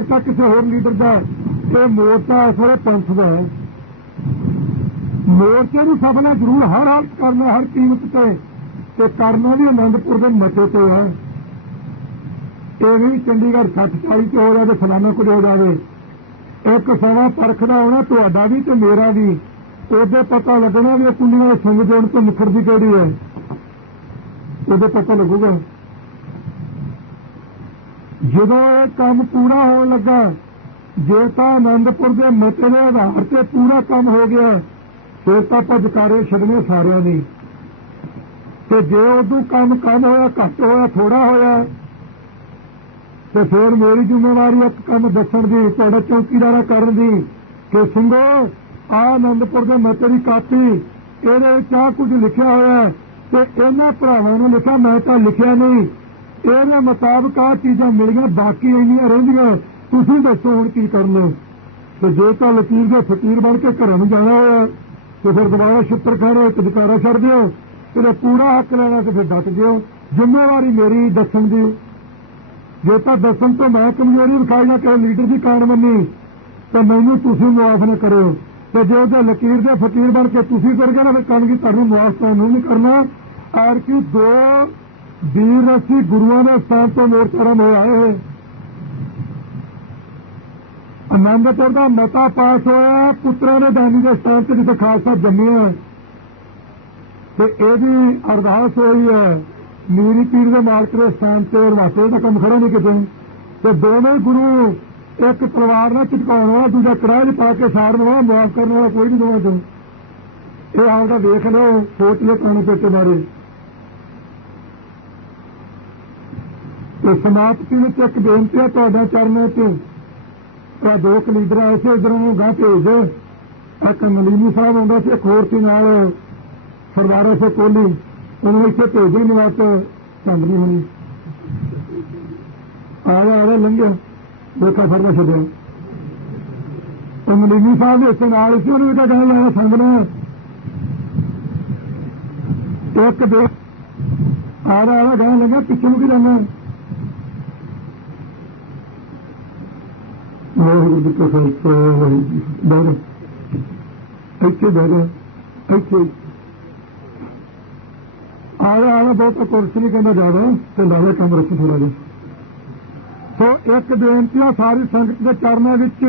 ਮੋਰਚਾ ਕਿਸੇ ਹੋਰ ਲੀਡਰ ਦਾ ਇਹ ਮੋਰਚਾ ਇਸ ਵੇਲੇ ਪੰਥ ਦਾ ਹੈ। ਮੋਰਚੇ ਨੂੰ ਸਫਲ ਜ਼ਰੂਰ ਹਰ ਹਾਲਤ ਕਰਨਾ, ਹਰ ਕੀਮਤ ਤੇ। ਤੇ ਕਰਨਾ ਵੀ ਆਨੰਦਪੁਰ ਦੇ ਮੱਥੇ ਤੇ ਹੈ। ਇਹ ਵੀ ਚੰਡੀਗੜ੍ਹ 60 40 ਤੇ ਹੋ ਜਾਵੇ ਫਲਾਣਾ ਕੁਝ ਹੋ ਜਾਵੇ। ਇੱਕ ਸਵਾ ਪਰਖ ਦਾ ਹੋਣਾ ਤੁਹਾਡਾ ਵੀ ਤੇ ਮੇਰਾ ਵੀ। ਉਹਦੇ ਪਤਾ ਲੱਗਣਾ ਵੀ ਇਹ ਕੁੰਡੀਆਂ ਦੇ ਸਿੰਘ ਜੋੜ ਤੋਂ ਮੁਖਰਦੀ ਕਿਹੜੀ ਹੈ। ਉਹਦੇ ਪਤਾ ਲੱਗੂਗਾ। ਜਦੋਂ ਇਹ ਕੰਮ ਪੂਰਾ ਹੋਣ ਲੱਗਾ, ਜੇ ਤਾਂ ਆਨੰਦਪੁਰ ਦੇ ਮਤੇ ਦੇ ਆਧਾਰ ਤੇ ਪੂਰਾ ਕੰਮ ਹੋ ਗਿਆ, ਫਿਰ ਤਾਂ ਆਪਾਂ ਜਕਾਰੇ ਛੱਡਣੇ ਸਾਰਿਆਂ ਨੇ। ਤੇ ਜੇ ਉਦੋਂ ਕੰਮ ਕਮ ਹੋਇਆ, ਘੱਟ ਹੋਇਆ ਥੋੜਾ ਹੋਇਆ, ਤੇ ਫਿਰ ਮੇਰੀ ਜ਼ਿੰਮੇਵਾਰੀ ਇੱਕ ਕੰਮ ਦੱਸਣ ਦੀ, ਤੁਹਾਡਾ ਚੌਕੀਦਾਰਾ ਕਰਨ ਦੀ ਕਿ ਸਿੰਘੋ, ਆ ਆਨੰਦਪੁਰ ਦੇ ਮਤੇ ਦੀ ਕਾਪੀ, ਇਹਦੇ ਵਿੱਚ ਆ ਕੁਝ ਲਿਖਿਆ ਹੋਇਆ ਤੇ ਇਹਨਾਂ ਭਰਾਵਾਂ ਨੂੰ ਲਿਖਿਆ, ਮੈਂ ਤਾਂ ਲਿਖਿਆ ਨਹੀਂ। ਇਹਨਾਂ ਮੁਤਾਬਕ ਆ ਚੀਜ਼ਾਂ ਮਿਲੀਆਂ, ਬਾਕੀ ਇੰਨੀਆਂ ਰਹਿੰਦੀਆਂ। ਤੁਸੀਂ ਦੱਸੋ ਹੁਣ ਕੀ ਕਰਨਾ ਤੇ ਜੇ ਤਾਂ ਲਕੀਰ ਦੇ ਫਕੀਰ ਬਣ ਕੇ ਘਰਾਂ ਨੂੰ ਜਾਣਾ ਹੋਇਆ, ਤੇ ਫਿਰ ਦੁਬਾਰਾ ਛਿੱਤਰ ਖਾਣੇ, ਇੱਕ ਦੁਕਾਰਾ ਛੱਡ ਦਿਓ ਤੇ ਪੂਰਾ ਹੱਕ ਲੈਣਾ ਤੇ ਫਿਰ ਡਟ ਦਿਓ ਜ਼ਿੰਮੇਵਾਰੀ ਮੇਰੀ ਦੱਸਣ ਦੀ। ਜੇ ਤਾਂ ਦੱਸਣ ਤੋਂ ਮੈਂ ਕਮਜ਼ੋਰੀ ਵਿਖਾਈ ਨਾ ਕਿ ਲੀਡਰ ਦੀ ਕਾਣ ਮੰਨੀ, ਤਾਂ ਮੈਨੂੰ ਤੁਸੀਂ ਮੁਆਫ ਨਾ ਕਰਿਓ। ਤੇ ਜੇ ਉਹਦੇ ਲਕੀਰ ਦੇ ਫਕੀਰ ਬਣ ਕੇ ਤੁਸੀਂ ਕਰ ਗਏ ਨਾ ਫਿਰ ਕੰਮ ਤੁਹਾਨੂੰ ਮੁਆਫ ਤੁਹਾਨੂੰ ਨਹੀਂ ਕਰਨਾ ਆਰ ਕੀ ਦੋ ਵੀਰ ਰਸੀ ਗੁਰੂਆਂ ਦੇ ਸਥਾਨ ਤੋਂ ਮੋਰਚਾ ਹੋ ਹੋਇਆ ਹੋਏ। ਅਨੰਦਪੁਰ ਦਾ ਮਤਾ ਪਾਸ ਹੋਇਆ, ਪੁੱਤਰਾਂ ਨੇ ਦਾਨੀ ਦੇ ਸਥਾਨ ਤੇ ਜਿੱਥੇ ਖਾਲਸਾ ਜੰਮਿਆ ਤੇ ਇਹਦੀ ਅਰਦਾਸ ਹੋਈ ਹੈ, ਮੀਰੀ ਪੀਰ ਦੇ ਮਾਲਕ ਦੇ ਸਥਾਨ ਤੇ ਰਵਾਸੇ ਦਾ ਕੰਮ ਖੜਾ ਨਹੀਂ ਕਿਤੇ। ਤੇ ਦੋਵੇਂ ਗੁਰੂ ਇੱਕ ਪਰਿਵਾਰ ਨਾਲ ਚਿਪਕਾਉਣ ਵਾਲਾ, ਦੂਜਾ ਕਿਰਾਏ 'ਚ ਪਾ ਕੇ ਸਾੜਨ ਵਾਲਾ ਮਾਫ ਕਰਨ ਵਾਲਾ ਕੋਈ ਨਹੀਂ ਦੋਵੇਂ ਤੋਂ ਇਹ ਆਪਦਾ ਦੇਖ ਲਓ, ਸੋਚ ਲਓ ਤੁਹਾਨੂੰ ਪੇਟੇ ਬਾਰੇ। ਤੇ ਸਮਾਪਤੀ ਵਿੱਚ ਇੱਕ ਬੇਨਤੀ ਹੈ ਤੁਹਾਡਾ ਚਰਨਾਂ 'ਚ। ਤਾਂ ਦੋ ਕੁ ਲੀਡਰ ਆਏ ਸੀ ਇਧਰੋਂ ਨੂੰ ਗਾਹ ਭੇਜ ਦਿਓ। ਇੱਕ ਨਲੀਨੀ ਸਾਹਿਬ ਆਉਂਦਾ ਸੀ, ਇੱਕ ਹੋਰ ਸੀ ਨਾਲ ਸਰਦਾਰਾ ਸੇ ਕੋਲੀ। ਉਹਨੂੰ ਇੱਥੇ ਭੇਜੇ ਨਿਵਾਸ ਚੰਦਰੀ ਹੋਣੀ। ਆਇਆ ਜਾ ਆ ਜਾ ਲੰਘਿਆ। ਦੇਖਾ ਫਰਦਾ ਛੱਡਿਆ। ਉਹ ਨਲੀਨੀ ਸਾਹਿਬ ਦੇ ਨਾਲ ਸੀ, ਉਹਨੂੰ ਵੀ ਤਾਂ ਕਹਿਣ ਲੈਣਾ ਸੰਗਣਾ ਇੱਕ ਦੇ ਆ ਰਿਹਾ ਆ ਰਿਹਾ ਗਾਂ ਲੱਗਾ ਪਿੱਛੇ ਨੂੰ ਕੀ ਲੈਣਾ ਵਾਹਿਗੁਰੂ ਜੀ ਕਾ ਖਾਲਸਾ ਵਾਹਿਗੁਰੂ ਜੀ। ਕੀ ਇੱਥੇ ਬੈਠੋ ਇੱਥੇ। ਆ ਰਿਹਾ ਆ ਬਹੁਤ ਕੁਰਸੀ ਨਹੀਂ ਕਹਿੰਦਾ ਜ਼ਿਆਦਾ ਤੇ ਲਾਵੇ ਕੰਮ ਰੱਖੀ ਥੋੜਾ ਜਿਹਾ। ਸੋ ਇੱਕ ਬੇਨਤੀ ਆ ਸਾਰੀ ਸੰਗਤ ਦੇ ਚਰਨਾਂ ਵਿੱਚ।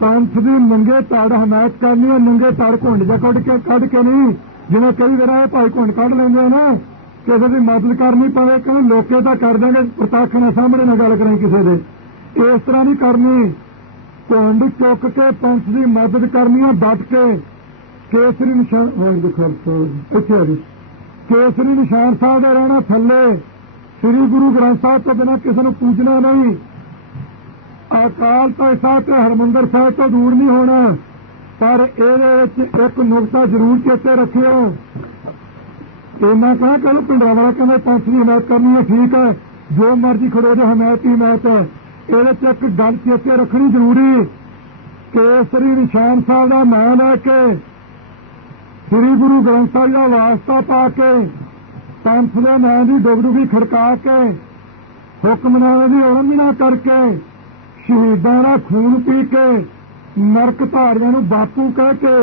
ਪੰਥ ਦੀ ਮੰਗੇ ਤੜ ਹਮਾਇਤ ਕਰਨੀ ਹੈ, ਨੰਗੇ ਤੜ ਘੁੰਡ ਜਾ ਕੱਢ ਕੇ ਕੱਢ ਕੇ ਨਹੀਂ, ਜਿਵੇਂ ਕਈ ਵਾਰ ਇਹ ਭਾਈ ਘੁੰਡ ਕੱਢ ਲੈਂਦੇ ਆ ਨਾ, ਕਿਸੇ ਦੀ ਮਦਦ ਕਰਨੀ ਪਵੇ ਕਹਿੰਦੇ ਲੋਕੇ ਤਾਂ ਕਰ ਦੇਣਗੇ ਪ੍ਰਤਾਖ ਸਾਹਮਣੇ ਨਾ ਗੱਲ ਕਰਾਂ ਕਿਸੇ ਦੇ। ਇਸ ਤਰ੍ਹਾਂ ਨਹੀਂ ਕਰਨੀ। ਘੁੰਡ ਚੁੱਕ ਕੇ ਪੰਥ ਦੀ ਮਦਦ ਕਰਨੀ ਆ ਡਟ ਕੇ। ਕੇਸਰੀ ਨਿਸ਼ਾਨ ਵਾਹਿਗੁਰੂ ਖਾਲਸਾ। ਇੱਥੇ ਕੇਸਰੀ ਨਿਸ਼ਾਨ ਸਾਹਿਬ ਦੇ ਰਹਿਣਾ ਥੱਲੇ। ਸ੍ਰੀ ਗੁਰੂ ਗ੍ਰੰਥ ਸਾਹਿਬ ਤੋਂ ਬਿਨਾਂ ਕਿਸੇ ਨੂੰ ਪੂਜਣਾ ਨਹੀਂ। ਅਕਾਲ ਤਖਤ ਸਾਹਿਬ ਤੇ ਹਰਮੰਦਰ ਸਾਹਿਬ ਤੋਂ ਦੂਰ ਨਹੀਂ ਹੋਣਾ। ਪਰ ਇਹਦੇ ਵਿੱਚ ਇੱਕ ਨੁਕਤਾ ਜ਼ਰੂਰ ਚੇਤੇ ਰੱਖਿਓ। ਇਹਨਾਂ ਕਹਾ ਕਿ ਪਿੰਡਾਂ ਵਾਲਾ ਕਹਿੰਦੇ, ਪੰਥ ਦੀ ਹਮਾਇਤ ਕਰਨੀ ਹੈ, ਠੀਕ ਹੈ। ਜੋ ਮਰਜ਼ੀ ਖੜੋ ਜੋ ਹਮਾਇਤ ਹੀ ਹਮਾਇਤ ਹੈ ਇਹਦੇ ਚ ਇੱਕ ਗੱਲ ਚੇਤੇ ਰੱਖਣੀ ਜ਼ਰੂਰੀ ਕੇਸਰੀ ਨਿਸ਼ਾਨ ਸਾਹਿਬ ਦਾ ਨਾਂ ਲੈ ਕੇ ਸ੍ਰੀ ਗੁਰੂ ਗ੍ਰੰਥ ਸਾਹਿਬ ਦਾ ਵਾਸਤਾ ਪਾ ਕੇ ਪੰਥ ਦੇ ਨਾਂ ਦੀ ਡੁਗਡੁਗੀ ਖੜਕਾ ਕੇ ਹੁਕਮਨਾਮੇ ਦੀ ਉਲੰਘਣਾ ਕਰਕੇ ਸ਼ਹੀਦਾਂ ਦਾ ਖੂਨ ਪੀ ਕੇ ਨਰਕ ਧਾਰੀਆਂ ਨੂੰ ਬਾਪੂ ਕਹਿ ਕੇ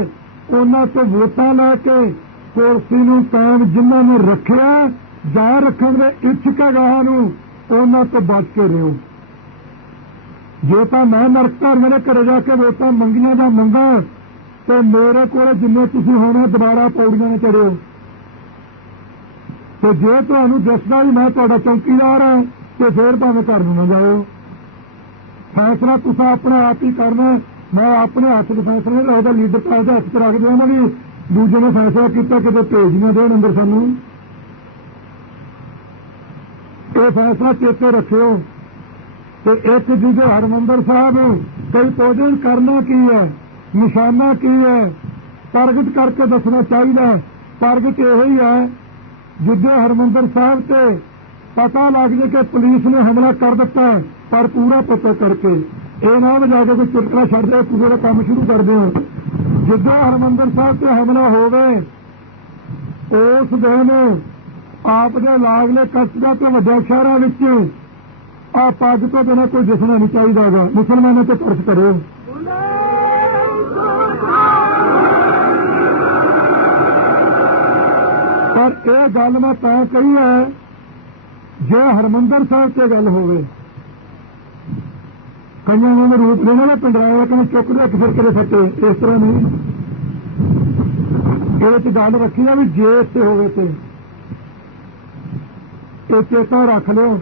ਉਹਨਾਂ ਤੋਂ ਵੋਟਾਂ ਲੈ ਕੇ ਕੁਰਸੀ ਨੂੰ ਕਾਇਮ ਜਿਨ੍ਹਾਂ ਨੇ ਰੱਖਿਆ, ਜਾਂ ਰੱਖਣ ਦੇ ਇੱਛਕ ਗਾਹਾਂ ਨੂੰ ਉਹਨਾਂ ਤੋਂ ਬਚ ਕੇ ਰਹੋ ਜੇ ਤਾਂ ਮੈਂ ਨਰਕ ਧਾਰੀਆਂ ਘਰੇ ਜਾ ਕੇ ਵੋਟਾਂ ਮੰਗੀਆਂ ਜਾਂ ਮੰਗਾ, ਤੇ ਮੇਰੇ ਕੋਲ ਜਿੰਨੇ ਤੁਸੀਂ ਹੋਣਾ, ਦੁਬਾਰਾ ਪੌੜੀਆਂ 'ਤੇ ਚੜਿਓ ਤੇ ਜੇ ਤੁਹਾਨੂੰ ਦੱਸਦਾ ਵੀ ਮੈਂ ਤੁਹਾਡਾ ਚੌਕੀਦਾਰ ਹਾਂ, ਤੇ ਫੇਰ ਭਾਵੇਂ ਘਰ ਨੂੰ ਨਾ ਜਾਇਓ। ਫੈਸਲਾ ਤੁਸੀਂ ਆਪਣੇ ਆਪ ਹੀ ਕਰਨਾ ਮੈਂ ਆਪਣੇ ਹੱਥ ਦੇ ਫੈਸਲੇ ਦਾ ਉਹਦਾ ਲੀਡਰ ਤਾਂ ਉਹਦੇ ਹੱਥ 'ਚ ਰੱਖ ਦਿਆਂ ਵੀ ਦੂਜੇ ਨੇ ਫੈਸਲਾ ਕੀਤਾ, ਕਿਤੇ ਭੇਜ ਨਾ ਦੇਣ ਅੰਦਰ ਸਾਨੂੰ। ਇਹ ਫੈਸਲਾ ਚੇਤੇ ਰੱਖਿਓ। ਤੇ ਇੱਕ ਜਿਹਦੇ ਹਰਮੰਦਰ ਸਾਹਿਬ ਕਈ ਭੋਜਨ ਕਰਨਾ ਕੀ ਹੈ? ਨਿਸ਼ਾਨਾ ਕੀ ਹੈ? ਪ੍ਰਗਟ ਕਰਕੇ ਦੱਸਣਾ ਚਾਹੀਦਾ ਪ੍ਰਗਟ ਇਹ ਹੀ ਹੈ ਜਿੱਦੇ ਹਰਮੰਦਰ ਸਾਹਿਬ ਤੇ ਪਤਾ ਲੱਗ ਜੇ ਕਿ ਪੁਲਿਸ ਨੇ ਹਮਲਾ ਕਰ ਦਿੱਤਾ ਪਰ ਪੂਰਾ ਪਤਾ ਕਰਕੇ। ਇਹ ਨਾ ਵਜਾ ਕੇ ਕੋਈ ਚਿਰਕੜਾ ਛੱਡ ਦੇ ਪੂਰੇ ਦਾ ਕੰਮ ਸ਼ੁਰੂ ਕਰਦੇ ਹੋ ਜਿੱਦਾਂ ਹਰਮੰਦਰ ਸਾਹਿਬ ਤੇ ਹਮਲਾ ਹੋਵੇ, ਉਸ ਦਿਨ ਆਪ ਦੇ ਲਾਗਲੇ ਕਸਬਾ ਤੇ ਵੱਡੇ ਸ਼ਹਿਰਾਂ ਵਿੱਚ ਆ ਪੱਗ ਤੋਂ ਬਿਨਾਂ ਕੋਈ ਦਿਸਣਾ ਨਹੀਂ ਚਾਹੀਦਾ ਚਾਹੀਦਾਗਾ। ਮੁਸਲਮਾਨਾਂ ਤੇ ਤਰਸ ਕਰਿਓ ਪਰ ਇਹ ਗੱਲ ਮੈਂ ਤਾਂ ਕਹੀ ਹੈ, ਜੇ ਹਰਮੰਦਰ ਸਾਹਿਬ ਤੇ ਗੱਲ ਹੋਵੇ, ਕਈਆਂ ਨੂੰ ਰੂਪ ਲੈਣਾ ਨਾ ਪਿੰਡਰਾਇਆ ਕਿ ਚੁੱਕਦੇ ਇੱਕ ਫਿਰ ਕਰੇ ਫੱਟੇ ਇਸ ਤਰ੍ਹਾਂ ਨਹੀਂ। ਇਹ ਤੇ ਗੱਲ ਰੱਖੀ ਆ ਵੀ ਜੇ ਇੱਥੇ ਹੋਵੇ ਤੇ। ਇਹ ਚੇਤਾ ਰੱਖ ਲਿਓ।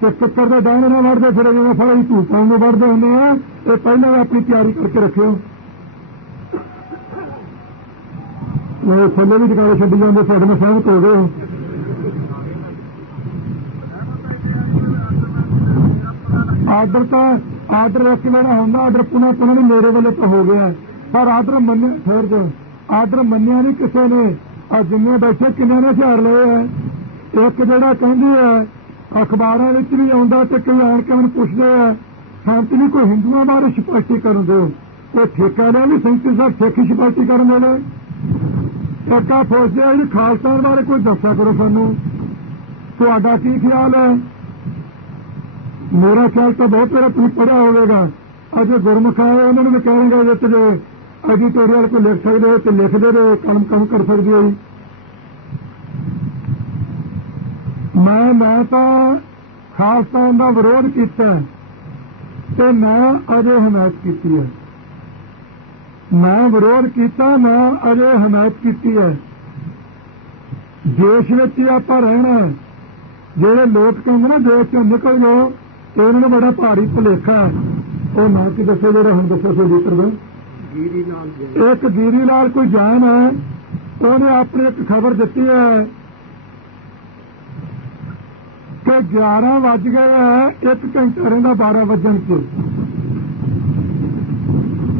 ਕਿ ਚੱਕਰ ਦੇ ਦਾਣੇ ਨਾਲ ਵੜਦੇ ਫਿਰ ਜਿਵੇਂ ਫੜੀ ਧੂਪਾਂ ਨੂੰ ਵੜਦੇ ਹੁੰਦੇ ਆ ਇਹ ਪਹਿਲਾਂ ਆਪਣੀ ਤਿਆਰੀ ਕਰਕੇ ਰੱਖਿਓ। ਉਹ ਥੱਲੇ ਵੀ ਟਿਕਾਣੇ ਛੱਡੀ ਜਾਂਦੇ ਸਾਡੇ ਨਾਲ ਸਹਿਮਤ ਹੋ ਗਏ। ਹੋ। ਆਰਡਰ ਤਾਂ, ਆਰਡਰ ਰੱਖ ਲੈਣਾ ਹੁੰਦਾ, ਆਰਡਰ ਪੁਣਾ ਪੁਣਾ ਨੇ ਮੇਰੇ ਵੱਲੋਂ ਤਾਂ ਹੋ ਗਿਆ। ਪਰ ਆਰਡਰ ਮੰਨਿਆ ਫੇਰ ਜੋ, ਆਰਡਰ ਮੰਨਿਆ ਨਹੀਂ ਕਿਸੇ ਨੇ। ਆ ਜਿੰਨੇ ਬੈਠੇ, ਕਿੰਨੇ ਨੇ ਹਥਿਆਰ ਲਏ ਆ। ਇੱਕ ਜਿਹੜਾ ਕਹਿੰਦੇ ਹੈ ਅਖਬਾਰਾਂ ਵਿੱਚ ਵੀ ਆਉਂਦਾ ਤੇ ਕਈ ਆਣ ਕੇ ਮੈਨੂੰ ਪੁੱਛਦੇ ਆ ਸ਼ਾਂਤੀ ਨਹੀਂ ਕੋਈ ਹਿੰਦੂਆਂ ਬਾਰੇ ਸਪਸ਼ਟੀਕਰਨ ਦਿਓ? ਕੋਈ ਠੇਕਾ ਦਾ ਵੀ ਸੈਂਤੀ ਸਾਹਿਬ ਸਿੱਖ ਸਪਸ਼ਟੀਕਰਨ ਵਾਲੇ? ਇੱਕਾ ਪੁੱਛਦੇ ਆ ਜੀ ਖਾਲਸਾ ਬਾਰੇ ਕੋਈ ਦੱਸਿਆ ਕਰੋ ਸਾਨੂੰ। ਤੁਹਾਡਾ ਕੀ ਖਿਆਲ ਹੈ? ਮੇਰਾ ਖਿਆਲ ਤਾਂ ਬਹੁਤ ਤੇਰਾ ਤੁਸੀਂ ਪੜਿਆ ਹੋਵੇਗਾ। ਅਜੇ ਗੁਰਮੁਖ ਆਏ, ਉਹਨਾਂ ਨੂੰ ਵੀ ਕਹਾਂਗਾ ਜੇ ਤੇ ਐਡੀਟੋਰੀਅਲ ਕੋ ਲਿਖ ਸਕਦੇ ਹੋ ਤੇ ਲਿਖਦੇ ਰਹੋ ਕੰਮ ਕੰਮ ਕਰ ਸਕਦੇ ਹੋ ਮੈਂ ਮੈਂ ਤਾਂ ਖਾਲਸਾ ਦਾ ਵਿਰੋਧ ਕੀਤਾ ਤੇ ਮੈਂ ਅਜੇ ਹਮਾਇਤ ਕੀਤੀ ਹੈ। ਮੈਂ ਵਿਰੋਧ ਕੀਤਾ ਮੈਂ ਅਜੇ ਹਮਾਇਤ ਕੀਤੀ ਹੈ। ਦੇਸ਼ ਵਿੱਚ ਹੀ ਆਪਾਂ ਰਹਿਣਾ ਜਿਹੜੇ ਲੋਕ ਕਹਿੰਦੇ ਨਾ ਦੇਸ਼ ਚੋਂ ਨਿਕਲ ਜਾਓ ਇਹਨਾਂ ਨੂੰ ਬੜਾ ਭਾਰੀ ਭੁਲੇਖਾ ਹੈ। ਉਹ ਨਾ ਕਿ ਦੱਸੋ ਜਿਹੜੇ ਹੁਣ ਦੱਸੋ ਸੋਲੀਟਰ ਦਾ ਗੀਰੀ ਨਾਲ ਇੱਕ ਗੀਰੀ ਲਾਲ ਕੋਈ ਜਾਨ ਹੈ ਉਹਨੇ ਆਪਣੀ ਇੱਕ ਖਬਰ ਦਿੱਤੀ ਹੈ ਕਿ 11 ਵੱਜ ਗਏ ਹੈ ਇੱਕ ਘੰਟਾ ਰਹਿੰਦਾ 12 ਵਜਣ ਚ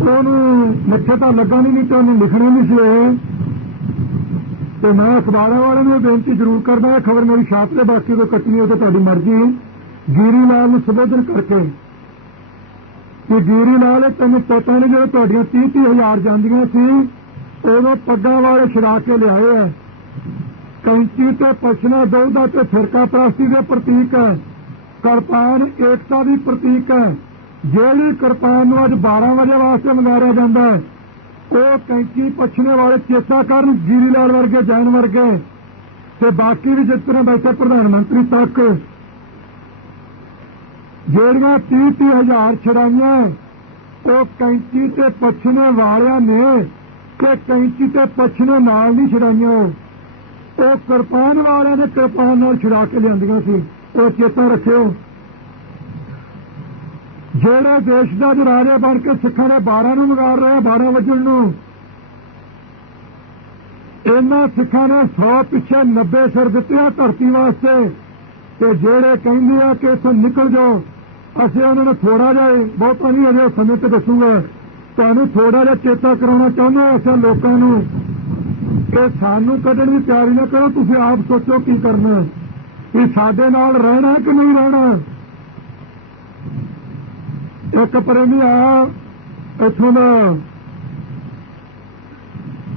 ਉਹਨੂੰ ਮਿੱਠੇ ਤਾਂ ਲੱਗਾ ਨਹੀਂ ਤੇ ਉਹਨੂੰ ਲਿਖਣੀ ਨਹੀਂ ਸੀ ਇਹ। ਤੇ ਮੈਂ ਅਖਬਾਰਾਂ ਵਾਲਿਆਂ ਨੂੰ ਇਹ ਬੇਨਤੀ ਜ਼ਰੂਰ ਕਰਦਾ, ਇਹ ਖਬਰ ਮੇਰੀ ਛਾਪ ਤੇ ਬਾਕੀ ਤੋਂ ਕੱਟਣੀ ਉਹ ਤਾਂ ਤੁਹਾਡੀ ਮਰਜ਼ੀ। ਗੀਰੀ ਲਾਲ ਨੂੰ ਸੰਬੋਧਨ ਕਰਕੇ। ਕਿ ਗੀਰੀ ਲਾਲ ਇਹ ਤੈਨੂੰ ਪਤਾ ਨਹੀਂ ਜਦੋਂ ਤੁਹਾਡੀਆਂ 30 ਤੀਹ ਹਜ਼ਾਰ ਜਾਂਦੀਆਂ ਸੀ ਉਹਨੇ ਪੱਗਾਂ ਵਾਲੇ ਛੜਾ ਕੇ ਲਿਆਏ ਆ। ਕੈਂਚੀ ਤੇ ਪਛਨਾ ਦੌਦਾ ਤੇ ਫਿਰਕਾ ਪ੍ਰਾਸਤੀ ਦੇ ਪ੍ਰਤੀਕ ਹੈ। ਕਿਰਪਾਨ ਏਕਤਾ ਦੀ ਪ੍ਰਤੀਕ ਹੈ। ਜਿਹੜੀ ਕਿਰਪਾਨ ਨੂੰ ਅੱਜ 12 ਵਜੇ ਵਾਸਤੇ ਮੰਗਾਰਿਆ ਜਾਂਦਾ ਹੈ, ਉਹ ਕੈਂਚੀ ਪਛਨੇ ਵਾਲੇ ਚੇਤਾ ਕਰਨ ਗੀਰੀ ਲਾਲ ਵਰਗੇ, ਜੈਨ ਵਰਗੇ ਤੇ ਬਾਕੀ ਵੀ ਜਿਸ ਤਰ੍ਹਾਂ ਬੈਠੇ ਪ੍ਰਧਾਨ ਮੰਤਰੀ ਤੱਕ। ਜਿਹੜੀਆਂ 30 ਤੀਹ ਹਜ਼ਾਰ ਛੜਾਈਆਂ ਉਹ ਕੈਂਚੀ ਤੇ ਪਛਨੇ ਵਾਲਿਆਂ ਨੇ ਕਿ ਕੈਂਚੀ ਤੇ ਪਛਨੇ ਨਾਲ ਨਹੀਂ ਛੜਾਈਆਂ ਉਹ ਕਿਰਪਾਨ ਵਾਲਿਆਂ ਦੇ ਕਿਰਪਾਨ ਨਾਲ ਛੁਡਾ ਕੇ ਲਿਆਂਦੀਆਂ ਸੀ। ਉਹ ਚੇਤਾ ਰੱਖਿਓ। ਜਿਹੜੇ ਦੇਸ਼ ਦਾ ਜੋ ਰਾਜਾ ਬਣ ਕੇ ਸਿੱਖਾਂ ਨੇ 12 ਨੂੰ ਮਗਾਰ ਰਿਹਾ 12 ਵਜਣ ਨੂੰ। ਇਹਨਾਂ ਸਿੱਖਾਂ ਨੇ 100 ਪਿੱਛੇ 90 ਸਿਰ ਦਿੱਤੇ ਆ ਧਰਤੀ ਵਾਸਤੇ। ਤੇ ਜਿਹੜੇ ਕਹਿੰਦੇ ਆ ਕਿ ਇੱਥੋਂ ਨਿਕਲ ਜਾਓ, ਅਸੀਂ ਉਹਨਾਂ ਨੂੰ ਥੋੜਾ ਜਿਹਾ ਬਹੁਤਾ ਨਹੀਂ ਅਜੇ ਸਮੇਂ ਤੇ ਦੱਸੂਗਾ। ਤੁਹਾਨੂੰ ਥੋੜਾ ਜਿਹਾ ਚੇਤਾ ਕਰਾਉਣਾ ਚਾਹੁੰਦੇ ਹਾਂ ਅਸੀਂ ਲੋਕਾਂ ਨੂੰ। ਕਿ ਸਾਨੂੰ ਕੱਢਣ ਦੀ ਤਿਆਰੀ ਨਾ ਕਰੋ, ਤੁਸੀਂ ਆਪ ਸੋਚੋ ਕੀ ਕਰਨਾ ਹੈ। ਕਿ ਸਾਡੇ ਨਾਲ ਰਹਿਣਾ ਕਿ ਨਹੀਂ ਰਹਿਣਾ? ਇੱਕ ਪ੍ਰੇਮੀ ਆ, ਇੱਥੋਂ ਦਾ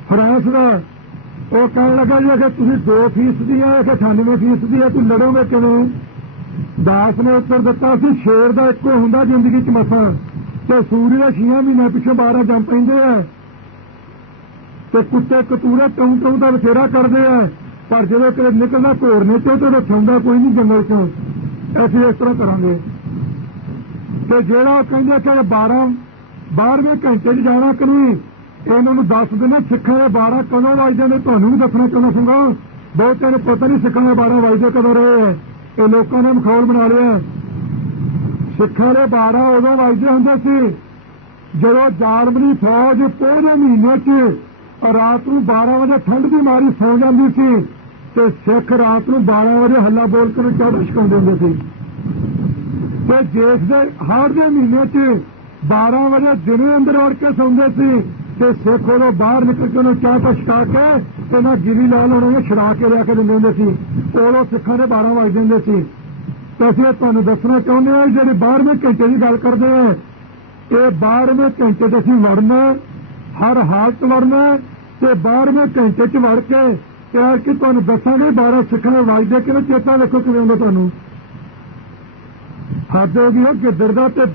ਫਰਾਂਸ ਦਾ, ਉਹ ਕਹਿਣ ਲੱਗਾ ਜੀ ਕਿ ਤੁਸੀਂ 2% ਦੀ ਆ ਕਿ 98% ਦੀ ਆ, ਤੂੰ ਲੜੋਗੇ ਕਿਵੇਂ? ਦਾਸ ਨੇ ਉੱਤਰ ਦਿੱਤਾ ਸੀ ਸ਼ੇਰ ਦਾ ਇੱਕੋ ਹੁੰਦਾ ਜ਼ਿੰਦਗੀ 'ਚ ਮਸਾ, ਤੇ ਸੂਰੀ ਦਾ ਛੀਆਂ ਮਹੀਨਿਆਂ ਪਿੱਛੋਂ 12 ਜੰਮ ਪੈਂਦੇ ਆ। ਤੇ ਕੁੱਤੇ ਕਤੂਰੇ ਟੌਂ ਟੌਂ ਦਾ ਬਥੇਰਾ ਕਰਦੇ ਆ। ਪਰ ਜਦੋਂ ਕਿਤੇ ਨਿਕਲਣਾ ਘੋਰਨੇ ਚੋਂ ਤੇ ਉਹ ਕੋਈ ਨਹੀਂ ਜੰਗਲ ਚੋਂ। ਅਸੀਂ ਇਸ ਤਰ੍ਹਾਂ ਕਰਾਂਗੇ। ਤੇ ਜਿਹੜਾ ਕਹਿੰਦੇ ਕਿ 12 12ਵੇਂ ਘੰਟੇ 'ਚ ਜਾਣਾ ਕਿ ਨਹੀਂ ਇਹਨਾਂ ਨੂੰ ਦੱਸ ਦੇਣਾ ਸਿੱਖਾਂ ਦੇ 12 ਕਦੋਂ ਵੱਜਦੇ ਨੇ, ਤੁਹਾਨੂੰ ਵੀ ਦੱਸਣਾ ਚਾਹੁੰਦਾ ਸੰਗਾ? ਬਹੁਤਿਆਂ ਨੂੰ ਪਤਾ ਨਹੀਂ ਸਿੱਖਾਂ ਦੇ 12 ਵਜਦੇ ਕਦੋਂ ਰਹੇ ਆ। ਇਹ ਲੋਕਾਂ ਨੇ ਮਖੌਲ ਬਣਾ ਲਿਆ। ਸਿੱਖਾਂ ਦੇ 12 ਉਦੋਂ ਵੱਜਦੇ ਹੁੰਦੇ ਸੀ ਜਦੋਂ ਜਾਰਮਨੀ ਫੌਜ ਪੂਰੇ ਮਹੀਨੇ 'ਚ ਰਾਤ ਨੂੰ 12 ਵਜੇ ਠੰਡ ਦੀ ਮਾਰੀ ਸੌ ਜਾਂਦੀ ਸੀ ਤੇ ਸਿੱਖ ਰਾਤ ਨੂੰ 12 ਵਜੇ ਹੱਲਾ ਬੋਲ ਕੇ ਚਾਹ ਛਕਾਉਂਦੇ ਹੁੰਦੇ ਸੀ। ਤੇ ਦੇਸ਼ ਦੇ ਹਰ ਦੇ ਮਹੀਨੇ 'ਚ 12 ਵਜੇ ਦਿਨੇ ਅੰਦਰ ਵੜ ਕੇ ਸੌਂਦੇ ਸੀ ਤੇ ਸਿੱਖ ਉਦੋਂ ਬਾਹਰ ਨਿਕਲ ਕੇ ਉਹਨੂੰ ਚਾਹ ਪਛਕਾ ਕੇ ਇਹਨਾਂ ਗਿਰੀ ਲਾਲ ਉਹਨਾਂ ਨੂੰ ਛੜਾ ਕੇ ਲਿਆ ਕੇ ਦਿੰਦੇ ਹੁੰਦੇ ਸੀ। ਉਦੋਂ ਸਿੱਖਾਂ ਦੇ 12 ਵਜ ਜਾਂਦੇ ਸੀ। ਤੇ ਅਸੀਂ ਇਹ ਤੁਹਾਨੂੰ ਦੱਸਣਾ ਚਾਹੁੰਦੇ ਹਾਂ, ਜਿਹੜੇ 12ਵੇਂ ਘੰਟੇ ਦੀ ਗੱਲ ਕਰਦੇ ਆ ਇਹ 12ਵੇਂ ਘੰਟੇ ਤੇ ਅਸੀਂ ਵੜਨਾ, ਹਰ ਹਾਲਤ ਵੜਨਾ ਤੇ 12ਵੇਂ ਘੰਟੇ 'ਚ ਵੜ ਕੇ ਤੇ ਆ ਕਿ ਤੁਹਾਨੂੰ ਦੱਸਾਂਗੇ 12 ਸਿੱਖਾਂ ਦੇ ਵਜਦੇ ਕਿਵੇਂ ਚੇਤਾ ਦੇਖੋ ਕਿਵੇਂ ਹੁੰਦਾ ਤੁਹਾਨੂੰ। ਸਾਡੇ ਵੀ ਉਹ ਗਿੱਦੜ ਦਾ ਤੇ